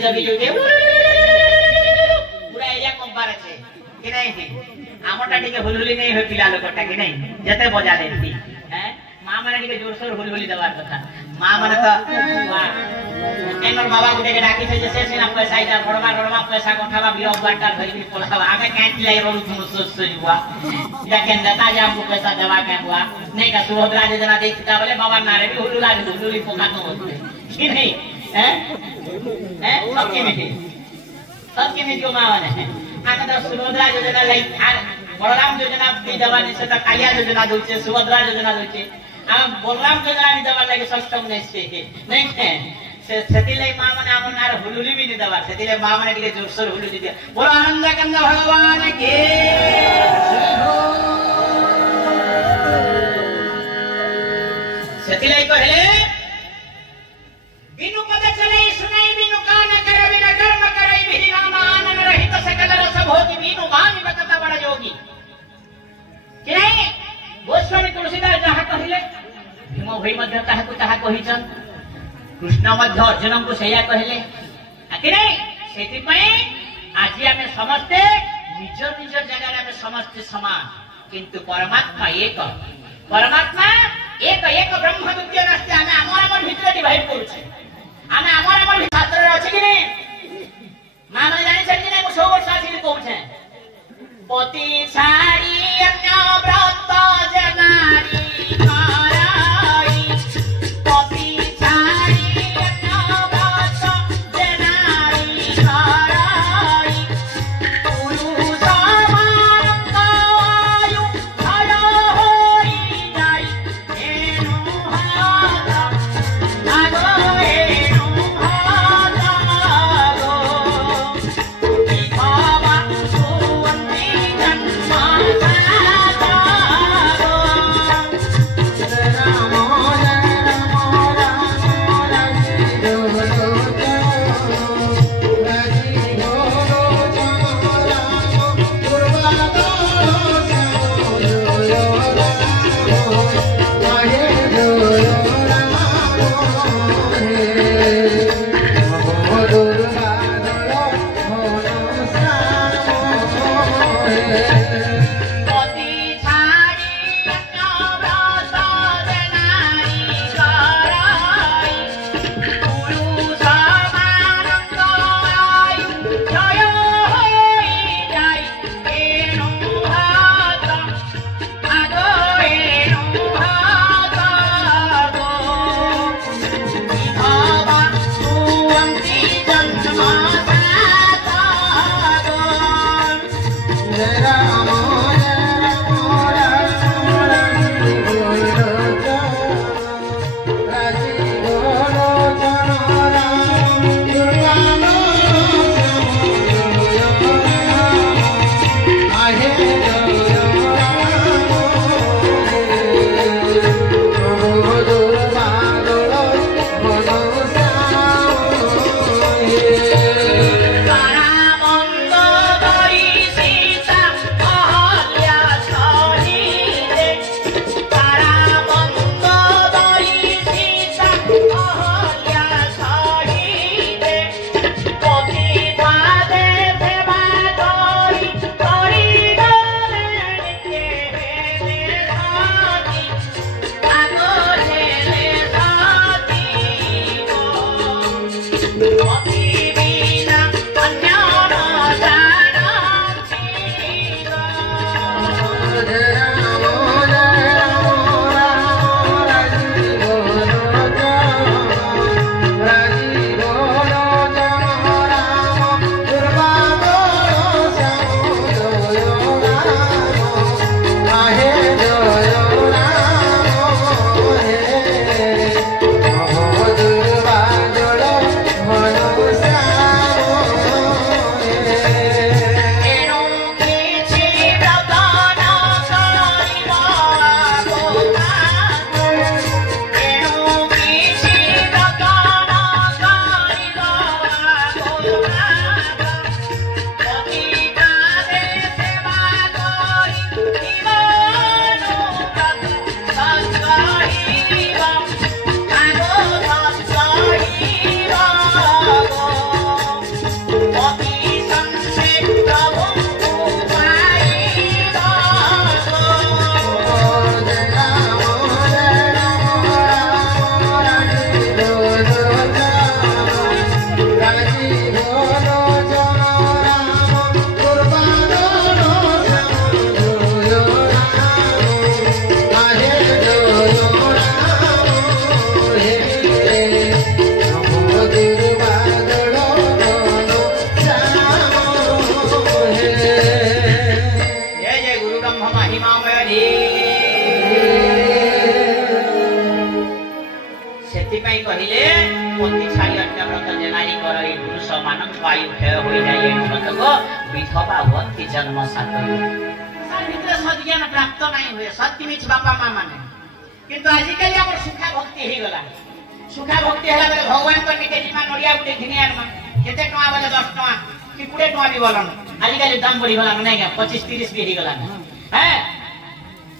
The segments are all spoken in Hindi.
धरी जगी जोगे पूरा एरिया कंपार আছে कि नहीं আমটা টিকে হুলহুলি नहीं हो पिला लोकटा कि नहीं जते बजा देती हैं मां माने टिके जोर सोर हुलहुली देवार कथा मां माने तो एनर बाबा गुटे के डाकी से जैसे सिना पैसा इटा गड़मा पैसा कोठावा बिया बाटा धरी कोठावा आगे काट लाई रोलु तुम सोचुआ या के नेता जे हमको पैसा देवा के हुआ नहीं का सुभद्रा योजना देखता बोले बाबा नारे भी हुलुली पोखा तो होते कि नहीं हैं सबके में जो मां माने आका तो सुभद्रा योजना लाई बलराम योजना भी देवानी से तो कालिया योजना दोचे सुभद्रा योजना दोचे आ बलराम योजना भी देवा लागे सक्षम नहीं है सेतिले मां माने हमन आर हुलुली भी नहीं देवा सेतिले मां माने टिके जोरसोर हुलुली दे बोलो आनंद कंद भगवान के सेतिले कहले बिनु पद चले सुनाई बिनु कान करे बिना कर्म करे बिनु नाम आनंद रहित सकल रस भोगी बिनु वाणी बकत बड़ योगी के गोस्वामी तुलसीदास जहाँ कहले भीम भई मध्य ताहाको ताहा कहिछन कृष्ण मध्य अर्जुन को सैया कहले कि नहीं सेति पई आज आमे समस्ते निज निज जगह आमे समस्ते समान किंतु परमात्मा एक ब्रह्म द्वितीय नास्ति आमे हमर भितर डिवाइड करूछे आमे हमर शास्त्र अछि कि नहीं माने जानि छै कि नहीं मु 100 वर्ष आछि कहूछे पति सारी अन्य व्रत जनारी प्राण वायु क्षय हो जाए को विधवा वंती जन्म सात सज्ञान प्राप्त नहीं हुए सत्य मिछ बापा माँ माने किंतु आजिकल हमर सुखा भक्ति हे गला सुखा भक्ति हला बेले भगवान को निके जिमा नडिया उठे घिनी आनमा केते टका वाला 10 टका कि 20 टका भी बोलन आजिकल दाम बढ़ी गला नहीं 25 30 भी हे गला हैं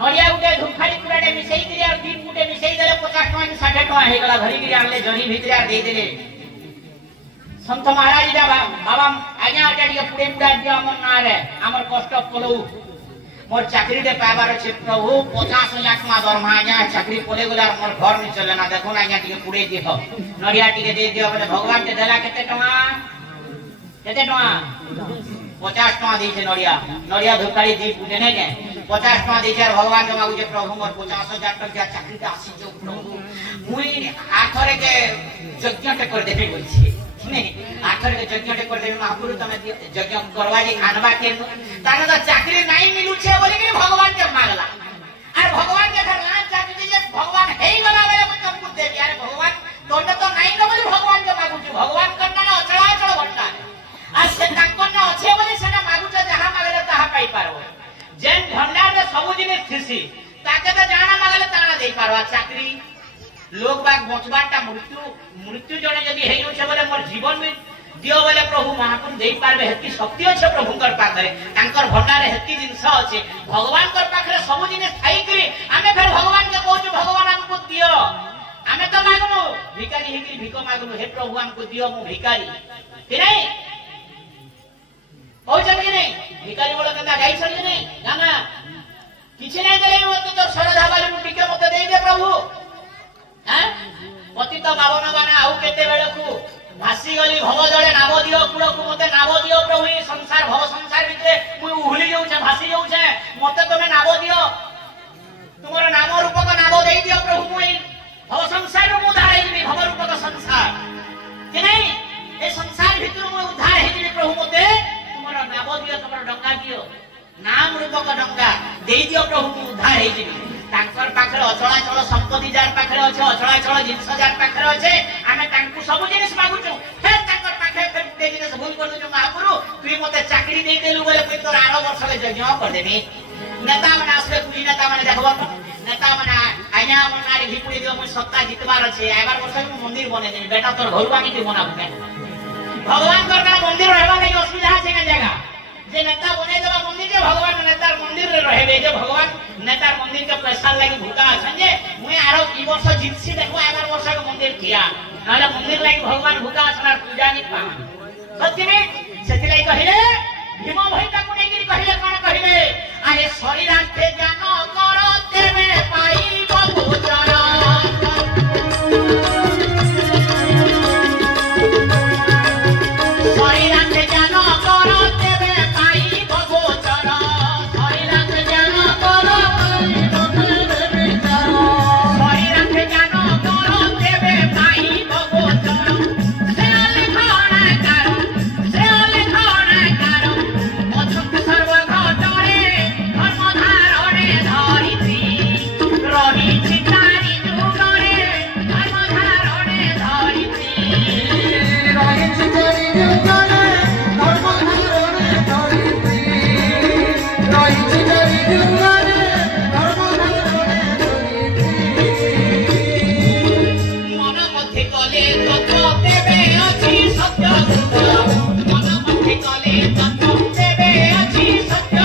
नडिया उठे धूपखाड़ी पुराटे मिसई दिया और 3 फुटे मिसई देले 50 टका कि 60 टका हे गला धरी गिरी आनले जनी भितरे आ दे देले संत महाराज जा बाबा आज्ञा आज्ञा पुरे पुरा दिया हमर ना रे हमर कष्ट पलौ मोर चाकरी दे पाबार छे प्रभु 50,000 टका दरमा आज्ञा चाकरी पले गला मोर घर में चले ना देखो ना आज्ञा टिके पुरे दियो नडिया टिके दे दियो बोले भगवान के देला केते टका 50 टका दी छे नडिया धुकाड़ी दी पूजे ने के 50 टका दी छे भगवान के मागु जे प्रभु मोर 50,000 टका चाकरी दे आसी जो प्रभु मुई आखरे के यज्ञ के कर देबे बोल छी नहीं आखर के यज्ञ टे कर देबे महापुरु तमे यज्ञ करवा जे खानबा के ताने तो चाकरी नहीं मिलु छे बोले कि भगवान के मांगला अरे भगवान के घर लान चाकरी जे भगवान हेई गला बेले मत तुमको दे यार भगवान तोने तो नहीं न बोले भगवान के मागु छु भगवान करना ना अचला अचला घंटा आ से तांको ना अच्छे बोले सेना मागु छ जहां मागले तहा पाई पारो जेन भंडार में सब जिनिस थिसी ताके तो जाना मागले ताना दे पारवा चाकरी लोग बाग बचबाटा मृत्यु जने यदि हेई होछे बोले मोर जीवन में दियो बोले प्रभु महापुर देई पारबे हेती शक्ति अछि प्रभु कर पाखरे तांकर भंडारे हेती जिंस अछि भगवान कर पाखरे सब जिने थाई करी आमे फिर भगवान के कहू भगवान हमको दियो आमे तो मागनु भिखारी हेकी भिको मागनु हे प्रभु हमको दियो मु भिखारी कि नहीं हो जल्दी नहीं भिखारी बोले कंदा गाई छली नहीं ना किछि नहीं देले मत तो सरधा वाले मु टिके मते देई दे प्रभु हैं पतित बावन बाना आउ केते बेले को भासी गली भव जळे नाम दियो कुळ को मते नाम दियो प्रभु ई संसार भव संसार भितरे मु उहुली जाउ छे भासी जाउ छे मते तमे नाम दियो तुमरो नाम रूपक नाम देई दियो प्रभु मु ई भव संसार मु उद्धार हेबी भव रूपक संसार कि नहीं ए संसार भितर मु उद्धार हेबी प्रभु मते तुमरो नाम दियो तुमरो डंगा दियो नाम रूपक डंगा देई दियो प्रभु मु उद्धार हेबी तांकर पाखरे अचलाचल संपत्ति जार पाखरे अछि अचलाचल जिंस जार पाखरे अछि आमे तांकु सब जिनिस मागुछु हे तांकर पाखरे फेर गुटे जिनिस भूल कर दु महापुरु तुई मते चाकरी देई देलु बोले फिर तोर 8 वर्ष ले यज्ञ कर देबी नेता माने आसबे कुली नेता माने देखबो नेता माने आइना मन नारी भिपुरी दियो मु सत्ता जितबार अछि 11 वर्ष में मंदिर बने देबी बेटा तोर घर बाकी तू बनाबू के भगवान करना मंदिर रहबा नहीं असुविधा छै ना जगह जे नेता बने देबा मंदिर जे भगवान नेतार मंदिर रे रहबे जे भगवान नेतार मंदिर के पैसा लागि भूखा अछन जे मुई आरो ई वर्ष जितसी देखो 11 वर्ष के मंदिर किया नाले मंदिर लागि भगवान भूखा अछन पूजा नि पा सत्य में सेति लागि कहिले भीम भाई ताकु नै गिरी कहिले कोन कहिले अरे शरीरांते ज्ञान कर तेबे पाई बहुचर शरीरांते ज्ञान कर तेबे पाई बहुचर शरीरांते ज्ञान कर शरीरांते ज्ञान कर तेबे पाई बहुचर से लेखना कर अछुत सर्व घटरे धर्म धारणे धरित्री रही चितारी जुगरे धर्म धारणे धरित्री रही चितारी जुगरे धर्म धारणे धरित्री रही चितारी जुगरे धर्म धारणे धरित्री मन मध्ये कले तत्व तेबे अछि सत्य मन मध्ये कले तत्व तेबे अछि सत्य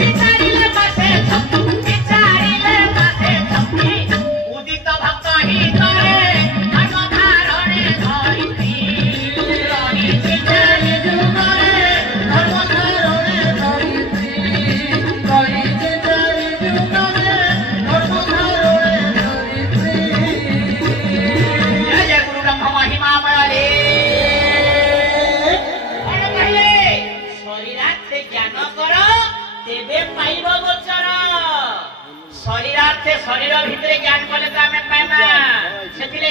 विचारिले पासे छत्तु विचारिले पासे छत्ति उदित भक्त ही करे धर्म धारणे धरित्री रही चितारी जुगरे धर्म धारणे धरित्री रही चितारी जुगरे धर्म धारणे धरित्री जय जय गुरु ब्रह्म महिमा मयाले कौन कहिले शरीरार्थे ज्ञान कर तेबे पाइब गोचर शरीरार्थे शरीर भितरे ज्ञान कले तो आमे पाइबा सेथिले